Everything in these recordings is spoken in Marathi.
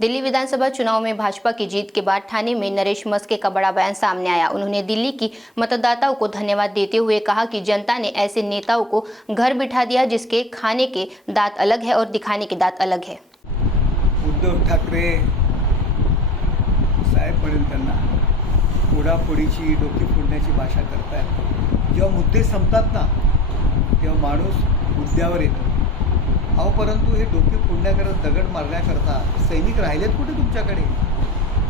दिल्ली विधानसभा चुनाव में भाजपा की जीत के बाद ठाणे में नरेश मस्के का बड़ा बयान सामने आया। उन्होंने दिल्ली की मतदाताओं को धन्यवाद देते हुए कहा कि जनता ने ऐसे नेताओं को घर बिठा दिया जिसके खाने के दांत अलग है और दिखाने के दांत अलग है। उद्धव ठाकरे साहेब पडेल त्यांना फोडाफोडीची डोकी फोडण्याची भाषा करतायत। जेव्हा मुद्दे संपतात ना तेव्हा माणूस मुद्द्यावर येतो। अहो परंतु हे डोके फोडण्याकरता दगड मारण्याकरता सैनिक राहिलेत कुठे तुमच्याकडे?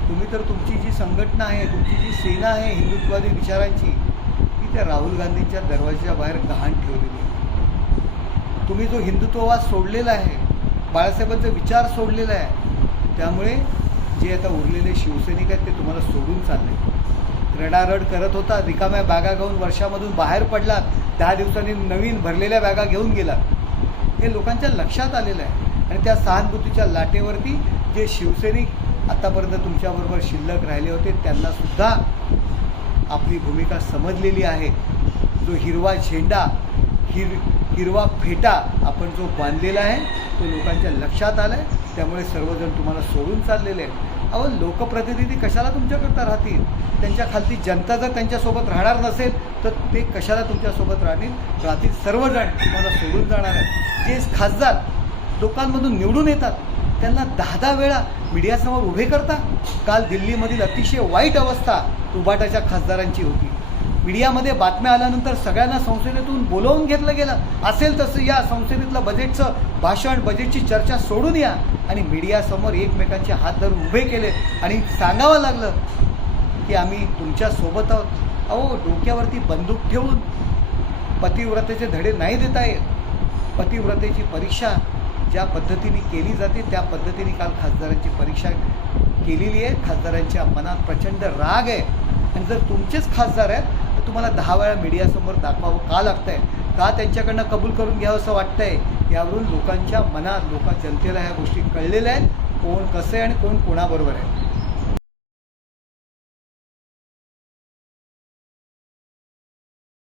तुम्ही तर तुमची जी संघटना आहे, तुमची जी सेना आहे हिंदुत्ववादी विचारांची, ती त्या राहुल गांधींच्या दरवाजाच्या बाहेर गहाण ठेवलेली आहे। तुम्ही जो हिंदुत्ववाद सोडलेला आहे, बाळासाहेबांचा विचार सोडलेला आहे, त्यामुळे जे आता उरलेले शिवसैनिक आहेत ते तुम्हाला सोडून चालले। रडारड करत होता, रिकाम्या बॅगा घेऊन वर्षामधून बाहेर पडलात, 10 दिवसांनी नवीन भरलेल्या बॅगा घेऊन गेलात। हे लोकांच्या लक्षात आलेलं आहे आणि त्या सहानुभूतीच्या लाटेवरती जे शिवसैनिक आतापर्यंत तुमच्याबरोबर शिल्लक राहिले होते त्यांना सुद्धा आपली भूमिका समजलेली आहे। जो हिरवा झेंडा हिरवा फेटा आपण जो बांधलेला आहे तो लोकांच्या लक्षात आला आहे, त्यामुळे सर्वजण तुम्हाला सोडून चाललेले आहेत। अहो लोकप्रतिनिधी कशाला तुमच्याकरता राहतील? त्यांच्या खालती जनता जर त्यांच्यासोबत राहणार नसेल तर ते कशाला तुमच्यासोबत राहतील? सर्वजण तुम्हाला सोडून जाणार आहेत। जे खासदार लोकांमधून निवडून येतात त्यांना 10-10 वेळा मीडियासमोर उभे करता। काल दिल्लीमधील अतिशय वाईट अवस्था उभाटाच्या खासदारांची होती। मीडियामध्ये बातम्या आल्यानंतर सगळ्यांना संसदेतून बोलवून घेतलं गेलं। असेल तसं या संसदेतलं बजेटचं भाषण, बजेटची चर्चा सोडून या आणि मीडियासमोर एकमेकांचे हात धरून उभे केले आणि सांगावं लागलं की आम्ही तुमच्या सोबत आहोत। अहो डोक्यावरती बंदूक ठेवून पतिव्रतेचे धडे नाही देता येत। पतिव्रतेची परीक्षा ज्या पद्धतीने केली जाते त्या पद्धतीने काल खासदारांची परीक्षा केलेली आहे। खासदारांच्या मनात प्रचंड राग आहे आणि जर तुमचेच खासदार आहेत तर तुम्हाला 10 वेळा मीडियासमोर दाखवावं का लागतंय? का त्यांच्याकडनं कबूल करून घ्यावं असं वाटतंय? यावरून लोकांच्या मनात जनतेला ह्या गोष्टी कळलेल्या आहेत, कोण कसं आहे आणि कोण कोणाबरोबर आहे।